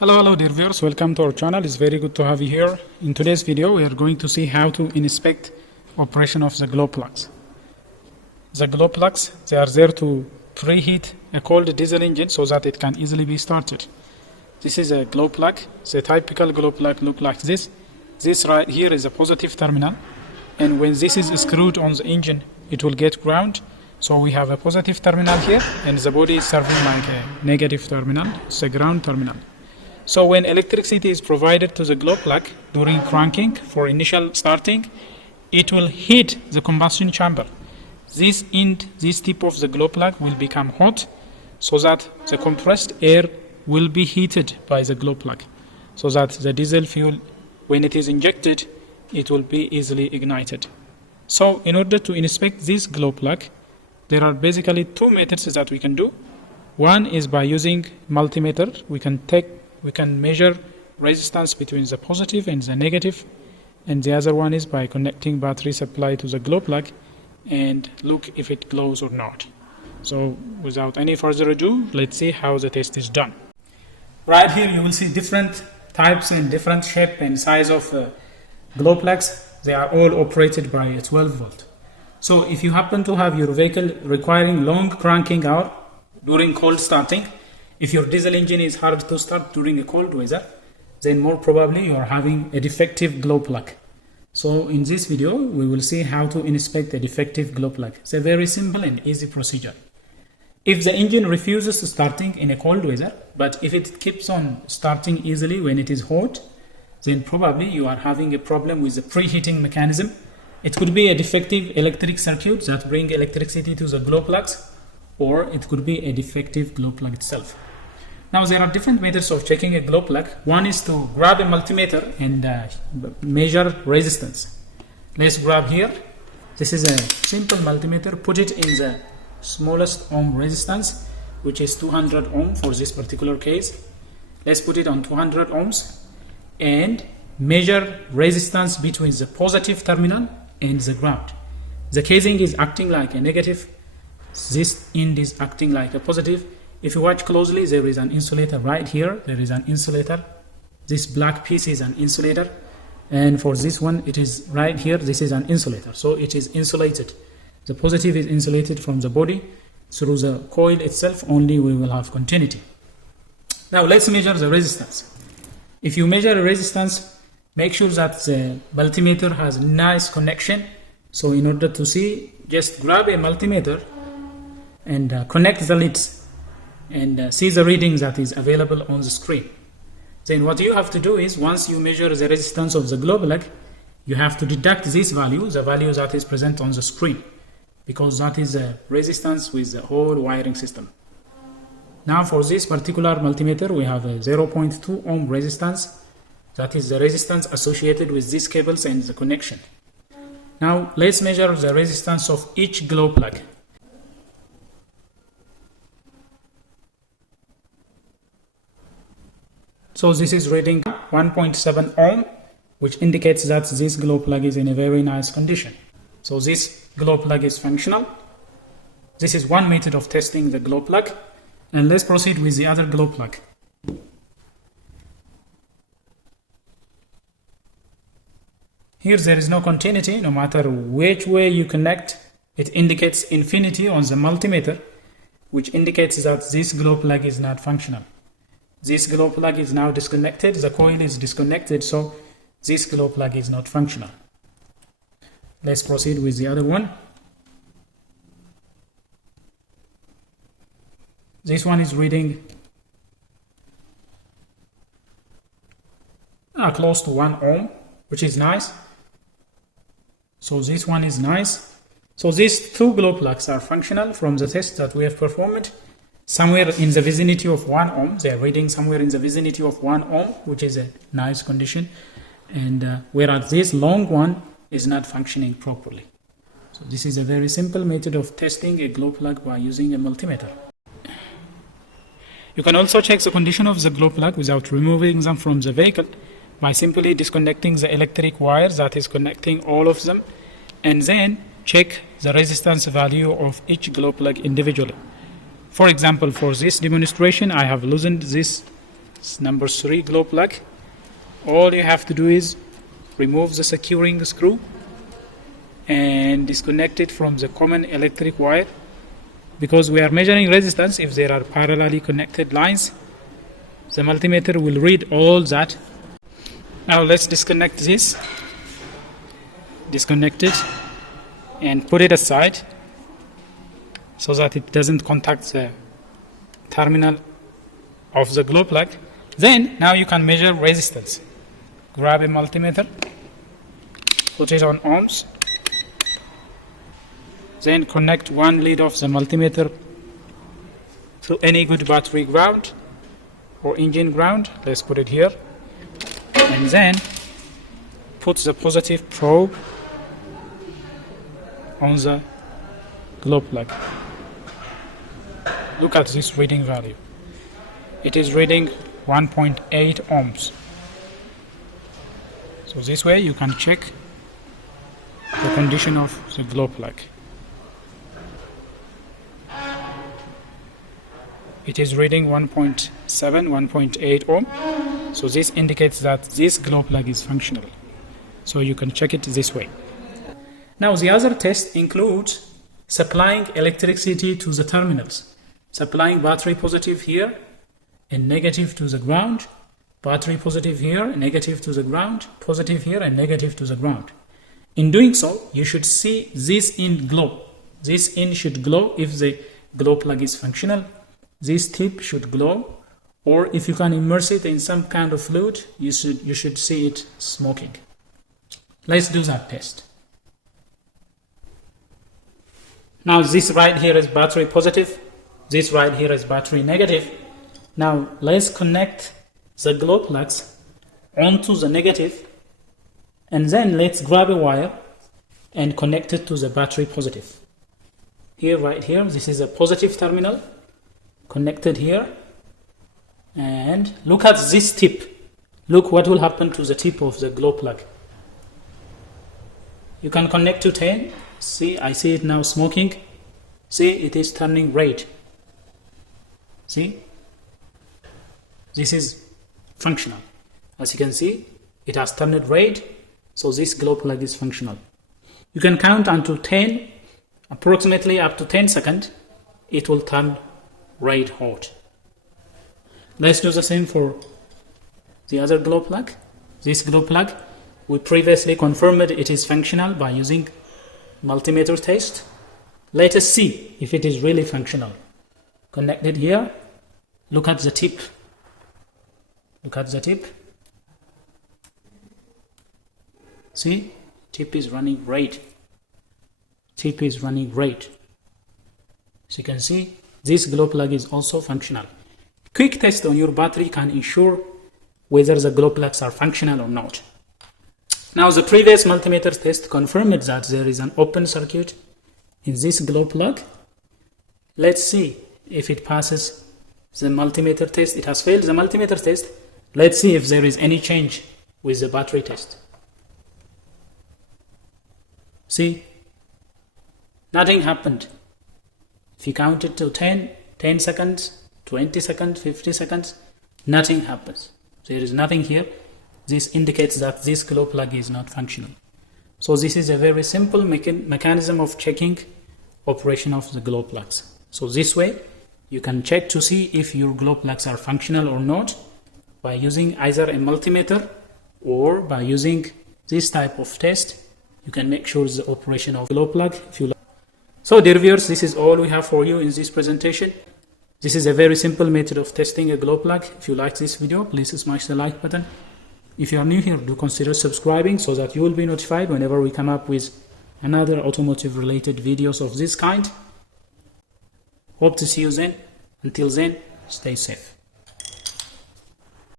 Hello dear viewers, welcome to our channel. It's very good to have you here. In today's video we are going to see how to inspect operation of the glow plugs. The glow plugs, they are there to preheat a cold diesel engine so that it can easily be started. This is a glow plug. The typical glow plug look like this. This right here is a positive terminal, and when this is screwed on the engine it will get ground. So we have a positive terminal here and the body is serving like a negative terminal. It's a ground terminal. So when electricity is provided to the glow plug during cranking for initial starting, it will heat the combustion chamber. This tip of the glow plug will become hot so that the compressed air will be heated by the glow plug, so that the diesel fuel, when it is injected, it will be easily ignited. So in order to inspect this glow plug, there are basically two methods that we can do. One is by using multimeter. We can measure resistance between the positive and the negative, and the other one is by connecting battery supply to the glow plug and look if it glows or not. So without any further ado, let's see how the test is done. Right here you will see different types and different shape and size of glow plugs. They are all operated by a 12 volt. So if you happen to have your vehicle requiring long cranking hour during cold starting, if your diesel engine is hard to start during a cold weather, then more probably you are having a defective glow plug. So in this video, we will see how to inspect a defective glow plug. It's a very simple and easy procedure. If the engine refuses starting in a cold weather, but if it keeps on starting easily when it is hot, then probably you are having a problem with the preheating mechanism. It could be a defective electric circuit that brings electricity to the glow plugs, or it could be a defective glow plug itself. Now there are different methods of checking a glow plug. One is to grab a multimeter and measure resistance. Let's grab here. This is a simple multimeter. Put it in the smallest ohm resistance, which is 200 ohm for this particular case. Let's put it on 200 ohms and measure resistance between the positive terminal and the ground. The casing is acting like a negative. This end is acting like a positive. If you watch closely, there is an insulator right here. There is an insulator. This black piece is an insulator. And for this one, it is right here. This is an insulator. So it is insulated. The positive is insulated from the body. Through the coil itself, only we will have continuity. Now let's measure the resistance. If you measure a resistance, make sure that the multimeter has a nice connection. So in order to see, just grab a multimeter and connect the leads and see the reading that is available on the screen. Then what you have to do is, once you measure the resistance of the glow plug, you have to deduct this value, the value that is present on the screen, because that is the resistance with the whole wiring system. Now for this particular multimeter, we have a 0.2 ohm resistance. That is the resistance associated with these cables and the connection. Now let's measure the resistance of each glow plug. So this is reading 1.7 ohm, which indicates that this glow plug is in a very nice condition. So this glow plug is functional. This is one method of testing the glow plug. And let's proceed with the other glow plug. Here there is no continuity. No matter which way you connect, it indicates infinity on the multimeter, which indicates that this glow plug is not functional. This glow plug is now disconnected. The coil is disconnected, so this glow plug is not functional. Let's proceed with the other one. This one is reading close to 1 ohm, which is nice. So this one is nice. So these two glow plugs are functional from the test that we have performed. Somewhere in the vicinity of 1 ohm, they are reading somewhere in the vicinity of 1 ohm, which is a nice condition. And whereas this long one is not functioning properly. So this is a very simple method of testing a glow plug by using a multimeter. You can also check the condition of the glow plug without removing them from the vehicle by simply disconnecting the electric wire that is connecting all of them, and then check the resistance value of each glow plug individually. For example, for this demonstration, I have loosened this It's number 3 glow plug. All you have to do is remove the securing screw and disconnect it from the common electric wire, because we are measuring resistance. If there are parallelly connected lines, the multimeter will read all that. Now let's disconnect this. Disconnect it and put it aside so that it doesn't contact the terminal of the glow plug. Then now you can measure resistance. Grab a multimeter, put it on ohms, then connect one lead of the multimeter to any good battery ground or engine ground. Let's put it here, and then put the positive probe on the glow plug. Look at this reading value. It is reading 1.8 ohms. So this way you can check the condition of the glow plug. It is reading 1.7, 1.8 ohm. So this indicates that this glow plug is functional. So you can check it this way. Now the other test includes supplying electricity to the terminals. Supplying battery positive here and negative to the ground. Battery positive here, negative to the ground. Positive here and negative to the ground. In doing so, you should see this end glow. This end should glow if the glow plug is functional. This tip should glow, or if you can immerse it in some kind of fluid, you should see it smoking. Let's do that test. Now this right here is battery positive, this right here is battery negative. Now let's connect the glow plugs onto the negative, and then let's grab a wire and connect it to the battery positive. Here, right here, this is a positive terminal connected here, and look at this tip. Look what will happen to the tip of the glow plug. You can connect to 10. See, I see it now smoking. See, it is turning red. See, this is functional. As you can see, it has turned red, so this glow plug is functional. You can count until 10, approximately up to 10 seconds, it will turn red hot. Let's do the same for the other glow plug. This glow plug, we previously confirmed it is functional by using multimeter test. Let us see if it is really functional. Connect it here. Look at the tip. Look at the tip. See, tip is running red. Tip is running red. So you can see this glow plug is also functional. Quick test on your battery can ensure whether the glow plugs are functional or not. Now the previous multimeter test confirmed that there is an open circuit in this glow plug. Let's see if it passes the multimeter test. It has failed the multimeter test. Let's see if there is any change with the battery test. See, nothing happened. If you count it to 10 seconds, 20 seconds, 50 seconds, nothing happens. There is nothing here. This indicates that this glow plug is not functional. So this is a very simple mechanism of checking operation of the glow plugs. So this way you can check to see if your glow plugs are functional or not by using either a multimeter or by using this type of test. You can make sure the operation of glow plug. So dear viewers, this is all we have for you in this presentation. This is a very simple method of testing a glow plug. If you like this video, please smash the like button. If you are new here, do consider subscribing so that you will be notified whenever we come up with another automotive related videos of this kind. Hope to see you then. Until then, stay safe.